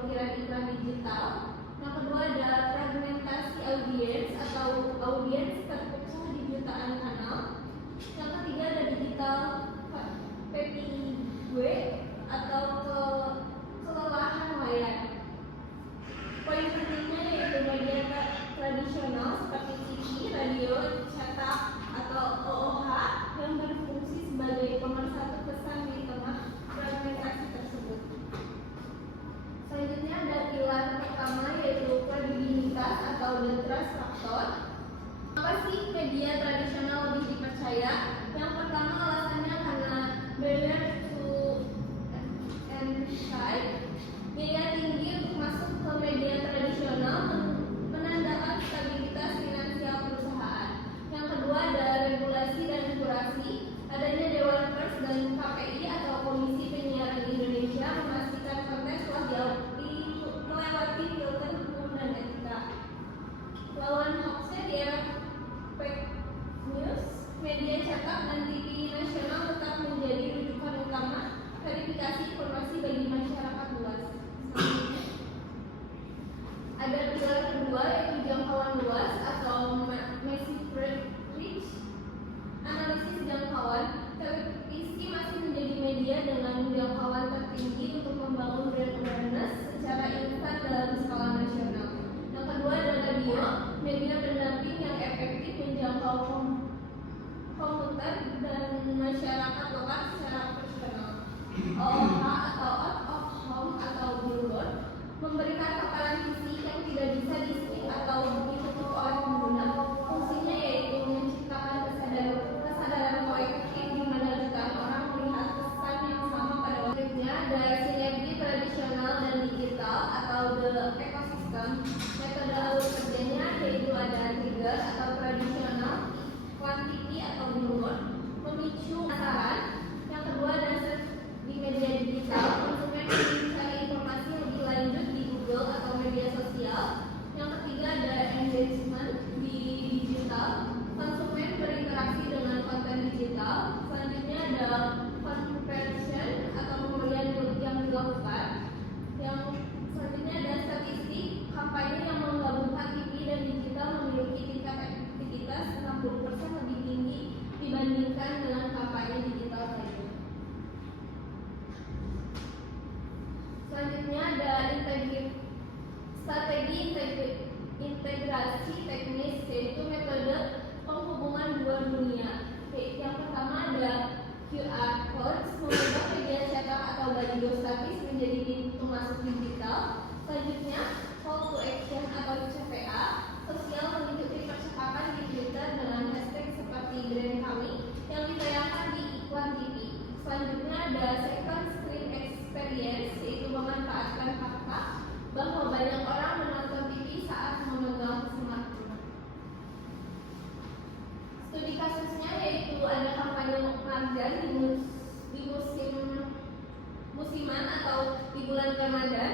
pemblokiran iklan digital. Yang kedua ada fragmentasi audiens atau audiens terpecah di jutaan kanal. Yang ketiga ada digital fatigue atau kelelahan layar. Poin pentingnya yaitu media tradisional seperti TV, radio, cetak, atau OOH yang berfungsi sebagai pemersatu pesan di tengah fragmentasi tersebut. Selanjutnya ada pilar pertama yaitu kredibilitas atau the trust factor. Apa sih media tradisional lebih dipercaya? Yang pertama alasannya karena barrier to entry, biaya tinggi untuk masuk ke media tradisional menandakan stabilitas finansial perusahaan. Yang kedua ada regulasi dan kurasi. Adanya Dewan Pers dan KPI atau Komisi Penyiaran Indonesia memastikan konten telah melewati filter hukum dan etika. Lawan hoaxnya di era fake news, media cetak dan TV nasional tetap menjadi rujukan utama verifikasi informasi bagi masyarakat luas. Ada pilar kedua yaitu jangkauan luas atau massive reach. Analisis jangkauan, televisi masih menjadi media dengan jangkauan tertinggi untuk membangun brand awareness secara instan dalam skala nasional. Yang kedua adalah radio, media pendamping yang efektif menjangkau komuter dan masyarakat lokal secara personal. OOH atau out of home atau billboard memberikan paparan visi yang tidak bisa di-skip atau ditutup oleh pengguna. Fungsinya yaitu menciptakan kesadaran kolektif di mana jutaan orang melihat pesan yang sama pada waktunya. Ada sinergi tradisional dan digital atau the ecosystem. Metode alur kerjanya yaitu ada trigger atau tradisional, iklan TV atau billboard, memicu penasaran. Yang kedua ada search di media digital, konsumen mencari informasi lebih lanjut di Google atau media sosial. Yang ketiga ada engagement di digital, konsumen berinteraksi dengan konten digital. Selanjutnya ada conversion atau pembelian yang dilakukan. Yang selanjutnya ada statistik, kampanye yang menggabungkan TV dan digital memiliki tingkat efektivitas 60% lebih tinggi dibandingkan dengan kampanye digital saja. Selanjutnya ada strategi integrasi teknis, yaitu metode penghubungan dua dunia. Yang pertama ada QR codes, mengubah media cetak atau baliho statis menjadi pintu masuk digital. Selanjutnya call to action atau CTA, sosial mengikuti percakapan di Twitter dengan hashtag seperti brand kami yang ditayangkan di iklan TV. Selanjutnya ada second screen experience, yaitu memanfaatkan fakta bahwa banyak orang menonton TV saat memegang smartphone. Studi kasusnya yaitu ada kampanye marjan di musiman atau di bulan Ramadan.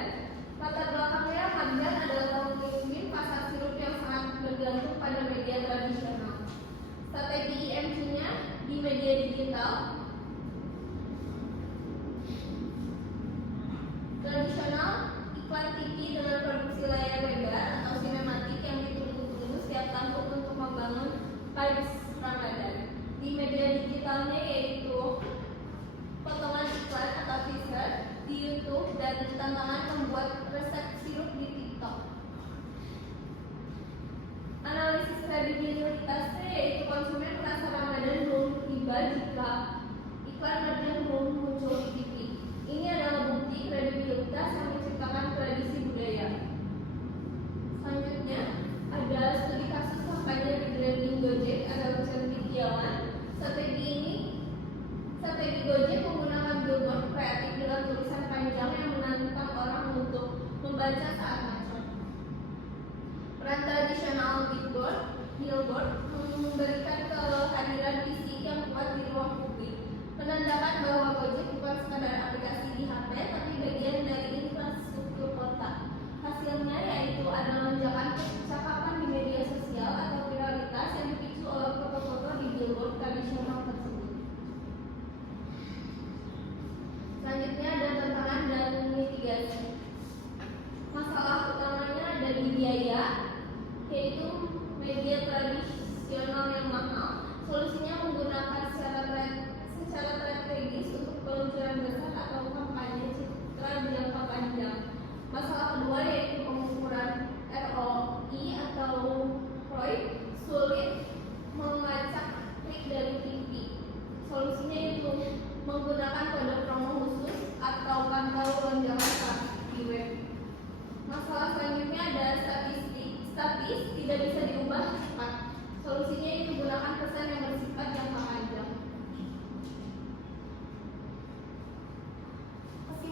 Latar belakangnya marjan adalah pemimpin pasar sirup yang sangat bergantung pada media tradisional. Strategi IMC-nya di media digital. Tradisional, iklan TV dengan produksi layar lebar atau sinematik yang ditunggu-tunggu setiap tahun untuk membangun vibes Ramadan. Di media digitalnya yaitu potongan iklan atau teaser di YouTube dan tantangan membuat resep sirup di TikTok. Analisis kredibilitasnya yaitu konsumen merasa Ramadan belum tiba jika iklan marjan belum muncul di TV. Ini adalah bukti kredibilitas yang menciptakan tradisi budaya.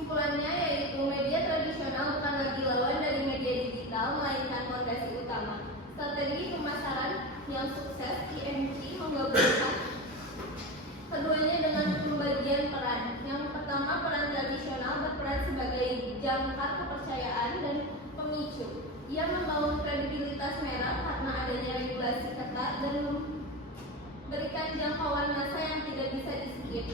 Kesimpulannya yaitu media tradisional bukan lagi lawan dari media digital, melainkan fondasi utama. Strategi pemasaran yang sukses IMC menggabungkan keduanya dengan pembagian peran. Yang pertama, peran tradisional berperan sebagai jangkar kepercayaan dan pemicu. Ia membangun kredibilitas merek karena adanya regulasi ketat dan memberikan jangkauan massa yang tidak bisa di-skip.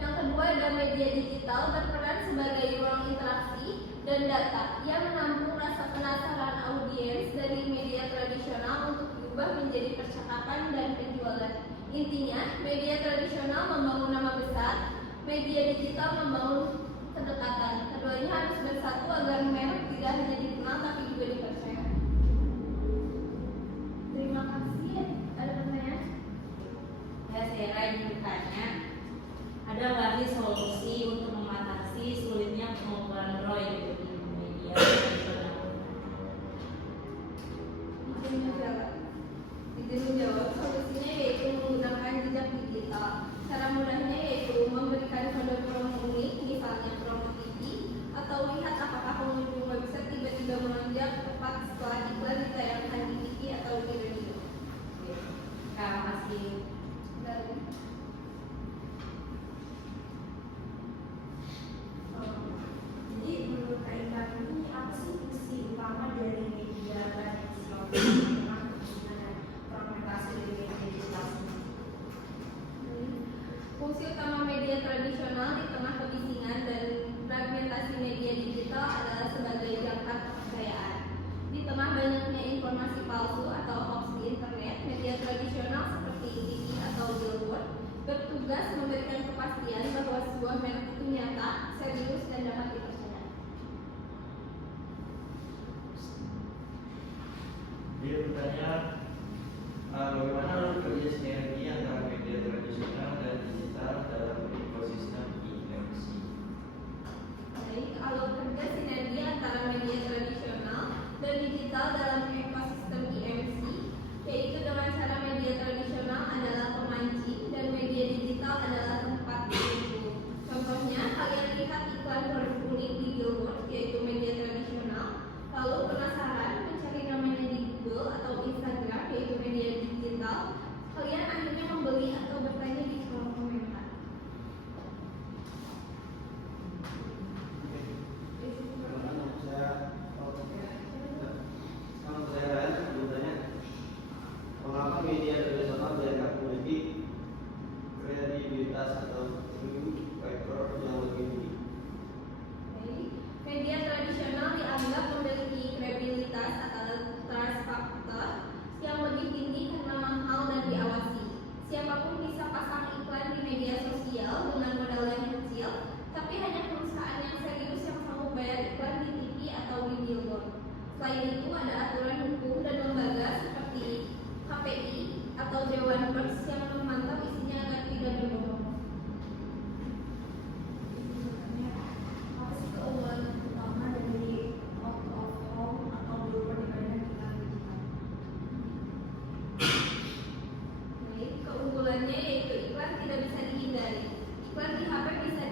Yang kedua, ada media digital berperan sebagai ruang interaksi dan data. Ia menampung rasa penasaran audiens dari media tradisional untuk diubah menjadi percakapan dan penjualan. Intinya, media tradisional membangun nama besar, media digital membangun kedekatan. Keduanya harus bersatu agar merek tidak hanya dikenal tapi juga dipercaya. Terima kasih. Ada pertanyaan? Ya, saya ingin bertanya, ada nggak sih solusi untuk mengatasi sulitnya pengumpulan ROI di media tradisional? Izin menjawab. Solusinya yaitu menggunakan jejak digital. Cara mudahnya yaitu memberikan kode promo unik, misalnya promo TV, atau lihat apakah pengunjung website tiba-tiba melonjak tepat setelah iklan ditayangkan di TV atau di radio. Terima kasih. Jadi menurut Kak Intan ini apa sih fungsi utama dari media tradisional dengan dan fragmentasi dari media digital? Fungsi utama media tradisional di tengah kebisingan dan fragmentasi media digital adalah sebagai jangkar kepercayaan. Di tengah banyaknya informasi palsu atau hoax di internet, media tradisional seperti TV atau billboard bertugas memberikan kepastian bahwa sebuah merek itu nyata, serius, dan dapat dipercaya. Dia bertanya, bagaimana kerja sinergi antara media tradisional dan digital dalam ekosistem IMC? Baik, kalau kerja sinergi antara media tradisional dan digital dalam ekosistem IMC, yaitu dengan cara media tradisional adalah pemancing dan media digital adalah tempat berkumpul. Contohnya, kalian lihat iklan produk unik di billboard, yaitu media tradisional, lalu penasaran mencari namanya di Google atau Instagram, yaitu media digital, kalian akhirnya membeli atau bertanya di kolom komentar. Mengapa media tradisional dianggap memiliki kredibilitas atau faktor yang lebih tinggi? Media tradisional dianggap memiliki kredibilitas atau trust factor yang lebih tinggi karena mahal dan diawasi. Siapapun bisa pasang iklan di media sosial dengan modal yang kecil, tapi hanya perusahaan yang serius yang sanggup bayar iklan di TV atau di billboard. Selain itu, ada aturan hukum dan lembaga seperti KPI atau Dewan Pers yang memantau isinya agar tidak berbohong. Apa sih keunggulan utama dari out of home atau billboard dibandingkan iklan digital? Keunggulannya yaitu iklan tidak bisa dihindari. Iklan di HP bisa